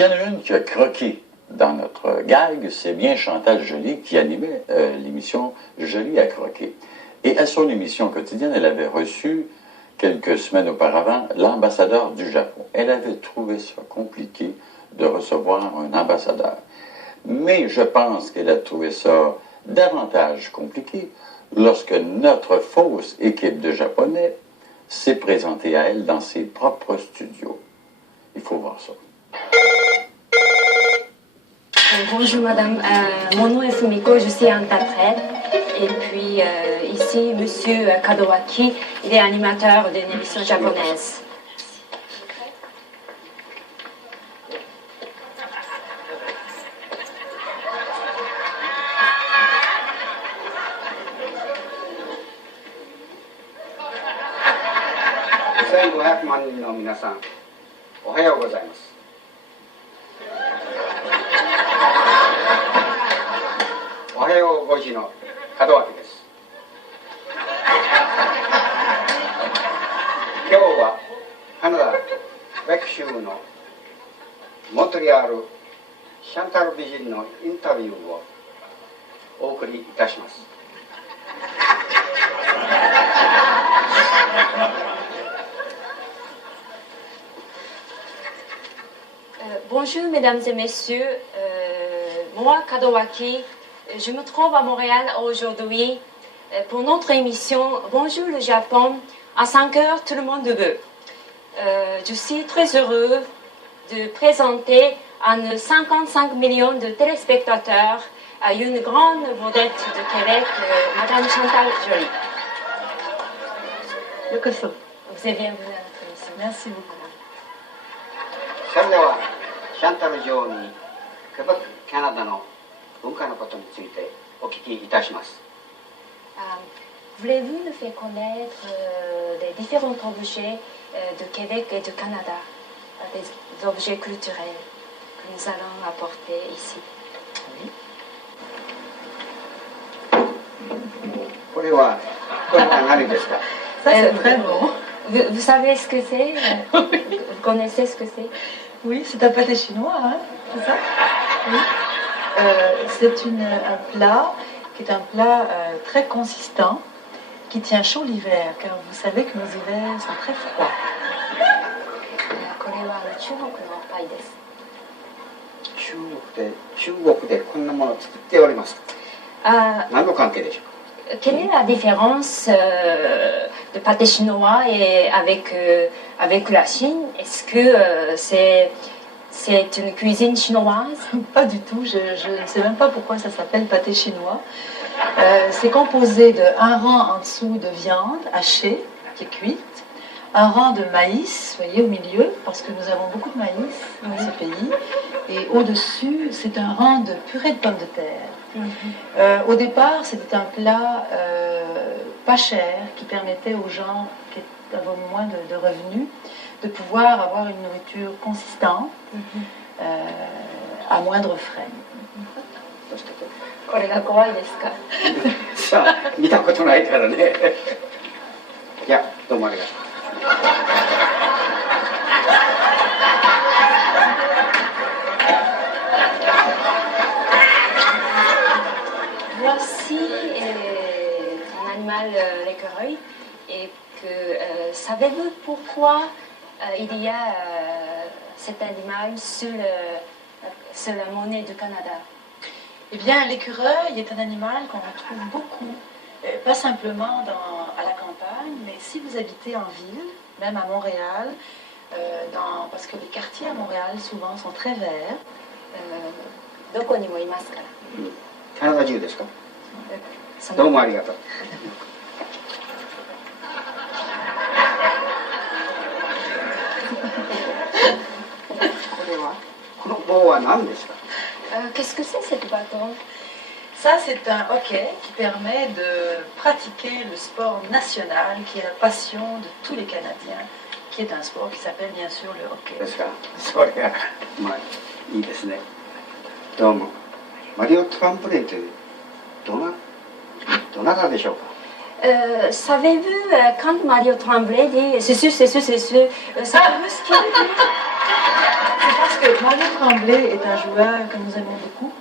S'il y en a une qui a croqué dans notre gag, c'est bien Chantal Joly qui animait l'émission Joly à croquer. Et à son émission quotidienne, elle avait reçu, quelques semaines auparavant, l'ambassadeur du Japon. Elle avait trouvé ça compliqué de recevoir un ambassadeur. Mais je pense qu'elle a trouvé ça davantage compliqué lorsque notre fausse équipe de Japonais s'est présentée à elle dans ses propres studios. Il faut voir ça. Bonjour madame, mon nom est Fumiko, je suis interprète. Et puis ici, monsieur Kadowaki, il est animateur d'une émission japonaise. Bonjour mesdames et messieurs, moi Kadowaki, je me trouve à Montréal aujourd'hui pour notre émission Bonjour le Japon, à 5 heures tout le monde veut. Je suis très heureux de présenter à nos 55 millions de téléspectateurs à une grande vedette de Québec, Madame Chantal Joly. Vous êtes bienvenue à notre émission. Merci beaucoup. シャンタル女王にケベック、カナダの文化のことについてお聞きいたします。Voulez-vous nous faire connaître les différents objets de Québec et du Canada, des objets culturels que nous allons apporter ici? Oui. これは何ですか? Ça c'est très bon. Vous savez ce que c'est? Vous connaissez ce que c'est? Oui, c'est un pâté chinois, hein, c'est ça? Oui. C'est un plat qui est un plat très consistant, qui tient chaud l'hiver, car vous savez que nos hivers sont très froids. これは中国のパイです。中国でこんなものを作っております。何の関係でしょうか? Quelle est la différence de pâté chinois et avec la Chine? Est-ce que c'est une cuisine chinoise? Pas du tout, je ne sais même pas pourquoi ça s'appelle pâté chinois. C'est composé d'un rang en dessous de viande hachée, qui est cuite, un rang de maïs, vous voyez, au milieu, parce que nous avons beaucoup de maïs dans ce pays, et au-dessus, c'est un rang de purée de pommes de terre. Au départ, c'était un plat pas cher qui permettait aux gens qui avaient moins de revenus de pouvoir avoir une nourriture consistante à moindre frais. これが怖いですか? さあ、見たことないからね。いや、どうもありがとう。Voici un animal, l'écureuil, et que savez-vous pourquoi il y a cet animal sur la monnaie du Canada? Eh bien, l'écureuil est un animal qu'on retrouve beaucoup, pas simplement à la campagne, mais si vous habitez en ville, même à Montréal, parce que les quartiers à Montréal souvent sont très verts. どこにもいますから。カナダ中ですか? どうもありがとう。この棒は何ですか? Qu'est-ce que c'est cette bâton? Ça, c'est un hockey qui permet de pratiquer le sport national, qui est la passion de tous les Canadiens, qui est un sport qui s'appelle bien sûr le hockey. ですか? それが、まあ、いいですね。どうも。マリオ・トランプレンってどなたでしょうか? Savez-vous quand Mario Tremblay dit c'est sûr, savez-vous ce qu'il veut dire? C'est parce que Mario Tremblay est un joueur que nous aimons beaucoup,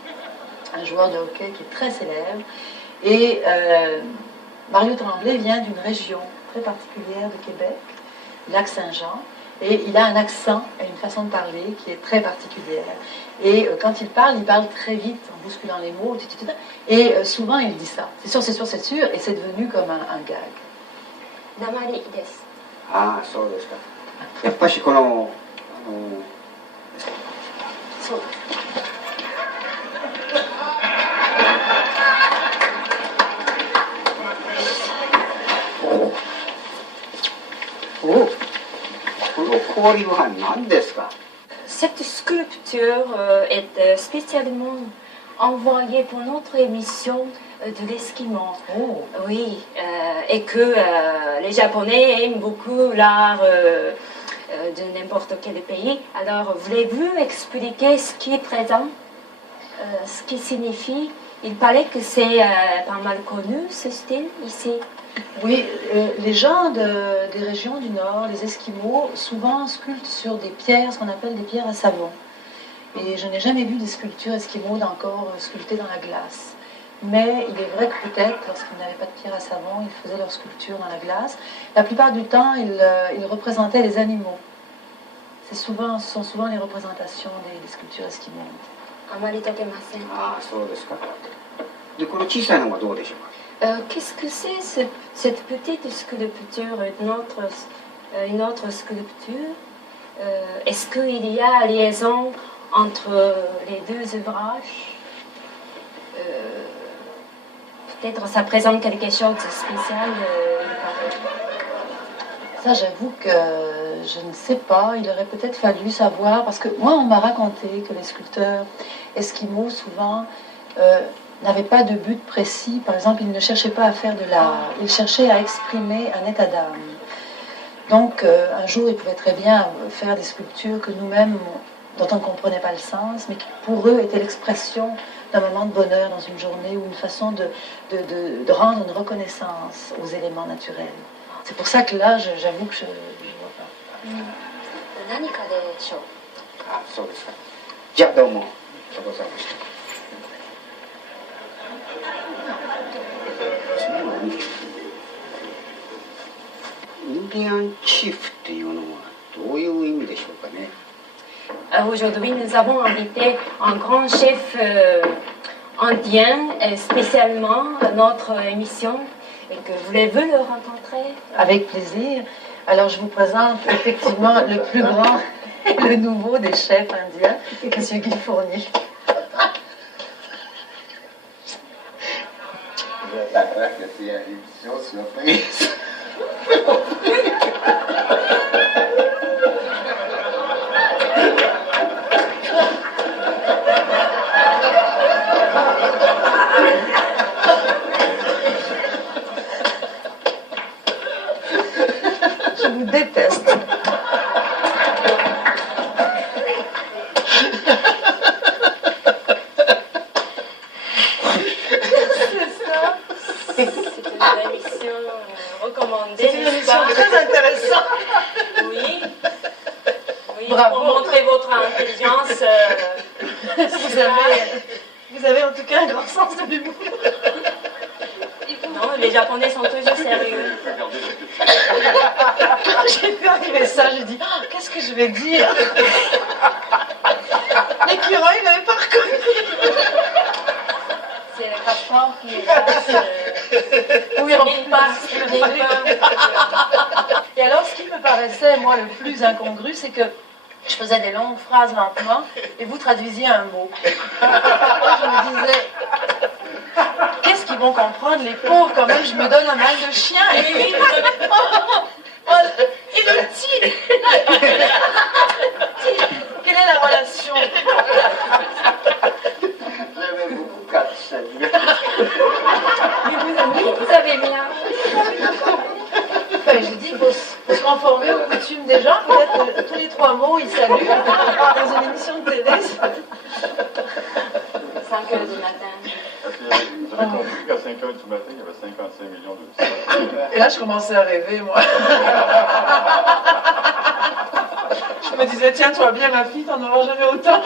un joueur de hockey qui est très célèbre. Et Mario Tremblay vient d'une région très particulière de Québec, Lac-Saint-Jean, et il a un accent et une façon de parler qui est très particulière. Et quand il parle très vite en bousculant les mots, et souvent il dit ça. C'est sûr, c'est sûr, c'est sûr, et c'est devenu comme un gag. Namari desu. ああ、そうですか。やっぱしこの、そうです。おこの氷は何ですか？ Cette sculpture est spécialement envoyée pour notre émission de l'Esquimau. Oh. Oui, et que les Japonais aiment beaucoup l'art de n'importe quel pays. Alors, voulez-vous expliquer ce qui est présent, ce qui signifie? Il paraît que c'est pas mal connu ce style ici. Oui, les gens des régions du Nord, les Esquimaux, souvent sculptent sur des pierres, ce qu'on appelle des pierres à savon. Et je n'ai jamais vu des sculptures esquimaux encore sculptées dans la glace. Mais il est vrai que peut-être, lorsqu'ils n'avaient pas de pierre à savon, ils faisaient leur sculpture dans la glace. La plupart du temps, ils représentaient les animaux. Ce sont souvent les représentations des sculptures esquimaux. あまり解けません。ああ、そうですか。で、この小さいのはどうでしょうか？ Qu'est-ce que c'est cette petite sculpture, une autre sculpture? Est-ce qu'il y a liaison entre les deux ouvrages? Peut-être ça présente quelque chose de spécial. Ça, j'avoue que je ne sais pas. Il aurait peut-être fallu savoir, parce que moi, on m'a raconté que les sculpteurs esquimaux, souvent, n'avaient pas de but précis. Par exemple, ils ne cherchaient pas à faire de l'art. Ils cherchaient à exprimer un état d'âme. Donc, un jour, ils pouvaient très bien faire des sculptures que nous-mêmes, dont on ne comprenait pas le sens, mais qui, pour eux, étaient l'expression d'un moment de bonheur dans une journée ou une façon de rendre une reconnaissance aux éléments naturels. C'est pour ça que là, j'avoue que je ne vois pas. 何かでしょう。あ、そうですか。じゃあどうもありがとうございました。次はね、インディアンチーフっていうのはどういう意味でしょうかね。Aujourd'hui, nous avons invité un grand chef indien, spécialement à notre émission. Et que voulez-vous le rencontrer? Avec plaisir. Alors, je vous présente effectivement le plus grand et le nouveau des chefs indiens, M. Guy Fournier. Je vous déteste. C'est une émission recommandée. C'est une émission très intéressante. Oui. Oui, Bravo. pour montrer votre intelligence. Vous avez en tout cas un grand sens de l'humour. Non, les Japonais sont toujours sérieux. J'ai vu arriver ça, j'ai dit, oh, qu'est-ce que je vais dire? L'écureuil n'avait pas reconnu. C'est le castor qui est là. Oui, en Il passe, il passe. Et alors, ce qui me paraissait, moi, le plus incongru, c'est que je faisais des longues phrases lentement et vous traduisiez un mot. Je me disais, qu'est-ce qu'ils vont comprendre, les pauvres, quand même, je me donne un mal de chien. Et oui, et le petit. Quelle est la relation? J'avais beaucoup quatre celle-là. Mais vous avez bien. Enfin, j'ai dit qu'il faut se conformer aux coutumes des gens. Peut-être tous les 3 mots, ils saluent dans une émission de télé. 5 heures du matin. Vous avez compris qu'à 5 heures du matin, il y avait 55 millions de... Et là, je commençais à rêver, moi. me disait, tiens, tu vois bien ma fille, t'en auras jamais autant.